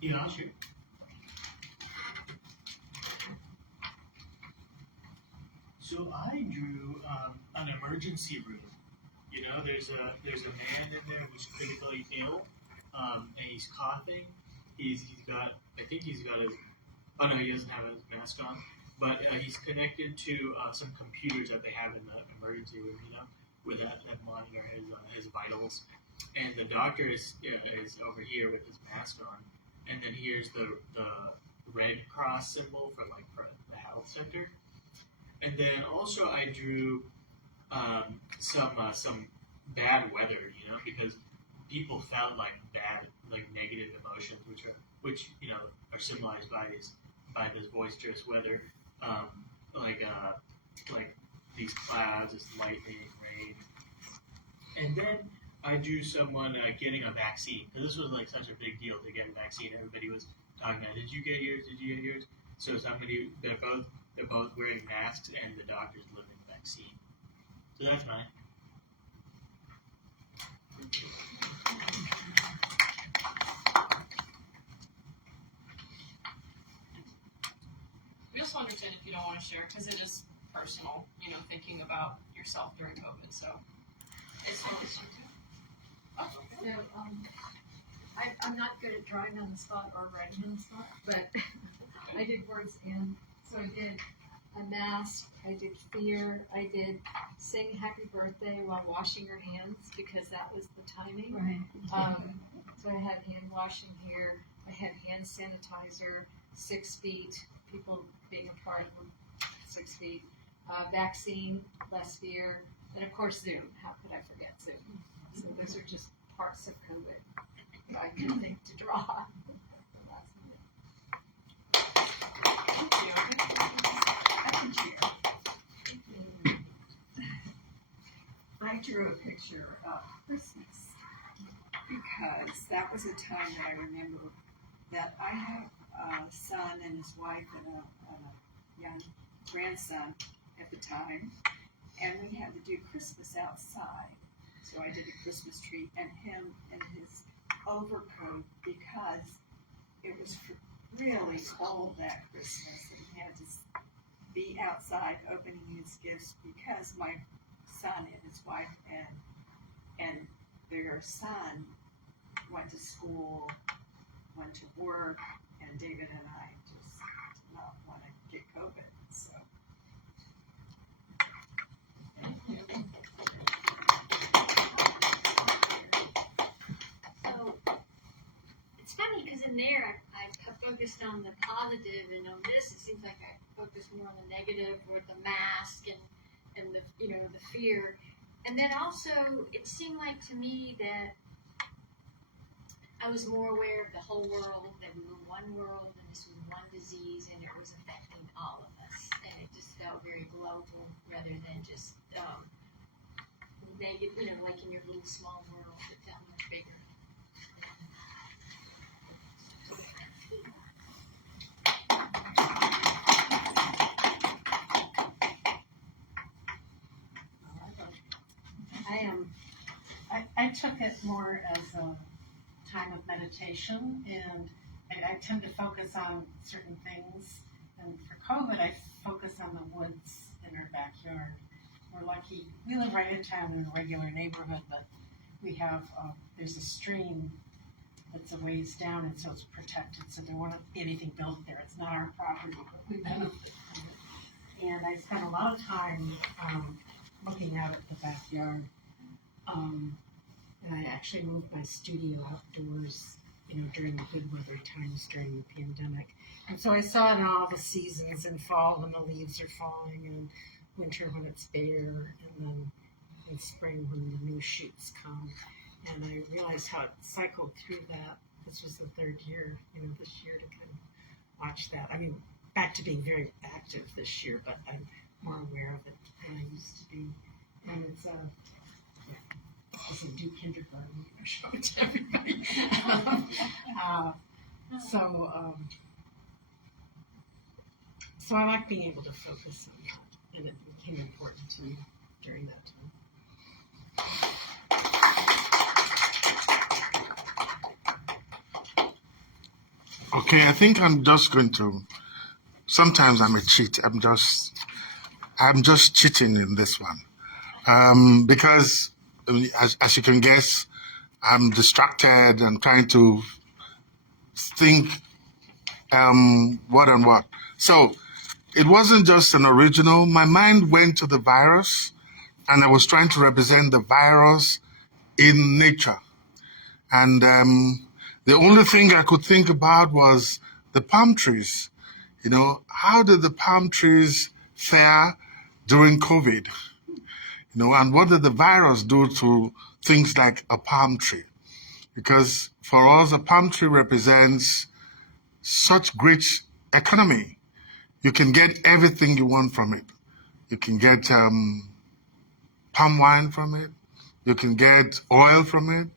Yeah, I'll shoot. So I drew an emergency room. You know, there's a man in there who's critically ill, and he's coughing. He's got, I think he's got his, oh no, he doesn't have his mask on, but he's connected to some computers that they have in the emergency room. You know, with that monitor his vitals, and the doctor is over here with his mask on, and then here's the Red Cross symbol for the health center. And then also I drew some bad weather, you know, because people felt like negative emotions, which are symbolized by this boisterous weather, like these clouds, this lightning, rain. And then I drew someone getting a vaccine, because this was like such a big deal to get a vaccine. Everybody was talking about, did you get yours? Did you get yours? So they're both wearing masks, and the doctor's delivering the vaccine. So that's mine. We also understand if you don't want to share, because it is personal, you know, thinking about yourself during COVID. So it's interesting too. Oh, okay. So, I'm not good at drawing on the spot or writing on the spot, but I did words in. So I did a mask, I did fear, I did sing happy birthday while washing your hands, because that was the timing. Right. So I had hand washing here, I had hand sanitizer, 6 feet, people being apart from 6 feet, vaccine, less fear, and of course Zoom. How could I forget Zoom? So those are just parts of COVID I can think to draw. I drew a picture of Christmas because that was a time that I remember that I have a son and his wife and a young grandson at the time, and we had to do Christmas outside. So I did a Christmas tree and him in his overcoat because it was really cold that Christmas, and he had to be outside opening his gifts because my son and his wife and their son went to school, went to work, and David and I just did not want to get COVID. So. So it's funny because in there I focused on the positive, and on this it seems like I focused more on the negative, or the mask and the the fear. And then also it seemed like to me that I was more aware of the whole world, that we were one world and this was one disease and it was affecting all of us, and it just felt very global rather than just negative, like in your little small world. It felt much bigger. I took it more as a time of meditation, and I tend to focus on certain things. And for COVID, I focus on the woods in our backyard. We're lucky. We live right in town in a regular neighborhood, but we have, there's a stream that's a ways down, and so it's protected, so there won't be anything built there. It's not our property, but we benefit from it. And I spent a lot of time looking out at the backyard. And I actually moved my studio outdoors, during the good weather times during the pandemic. And so I saw it in all the seasons, in fall when the leaves are falling, and winter when it's bare, and then in spring when the new shoots come. And I realized how it cycled through that. This was the 3rd year, this year to kind of watch that. I mean, back to being very active this year, but I'm more aware of it than I used to be. And it's as a do kindergarten, I show it to everybody. So I like being able to focus on that, and it became important to me during that time. Okay, I think I'm just going to. Sometimes I'm a cheat. I'm just cheating in this one, because as you can guess, I'm distracted and trying to think what and what. So it wasn't just an original. My mind went to the virus, and I was trying to represent the virus in nature. And the only thing I could think about was the palm trees. You know, how did the palm trees fare during COVID? You know, and what did the virus do to things like a palm tree? Because for us, a palm tree represents such great economy. You can get everything you want from it. You can get palm wine from it. You can get oil from it.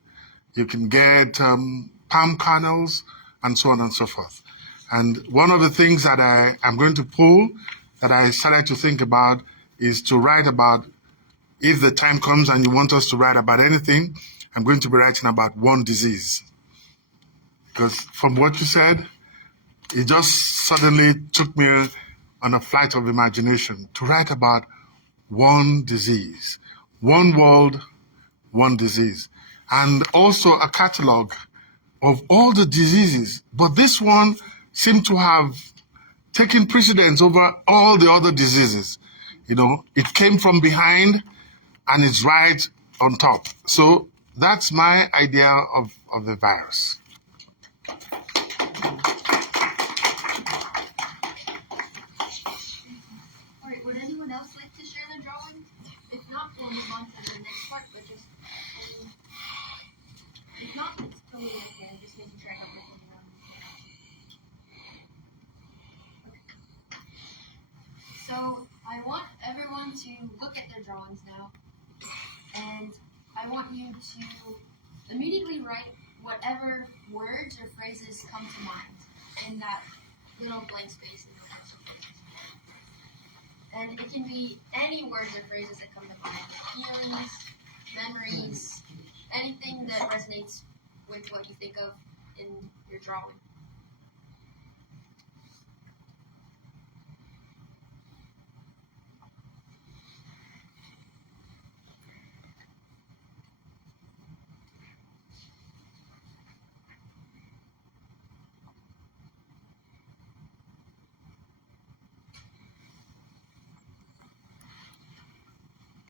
You can get palm kernels and so on and so forth. And one of the things that I'm going to pull that I started to think about is to write about, if the time comes and you want us to write about anything, I'm going to be writing about one disease. Because from what you said, it just suddenly took me on a flight of imagination to write about one disease, one world, one disease, and also a catalog of all the diseases. But this one seemed to have taken precedence over all the other diseases. You know, it came from behind and it's right on top. So that's my idea of the virus. Alright, would anyone else like to share their drawing? If not, we'll move on to the next part, but just, if not, it's totally okay, I'm just making sure I have everything done. So, I want everyone to look at their drawings now, and I want you to immediately write whatever words or phrases come to mind in that little blank space in the pencil. And it can be any words or phrases that come to mind. Feelings, memories, anything that resonates with what you think of in your drawing.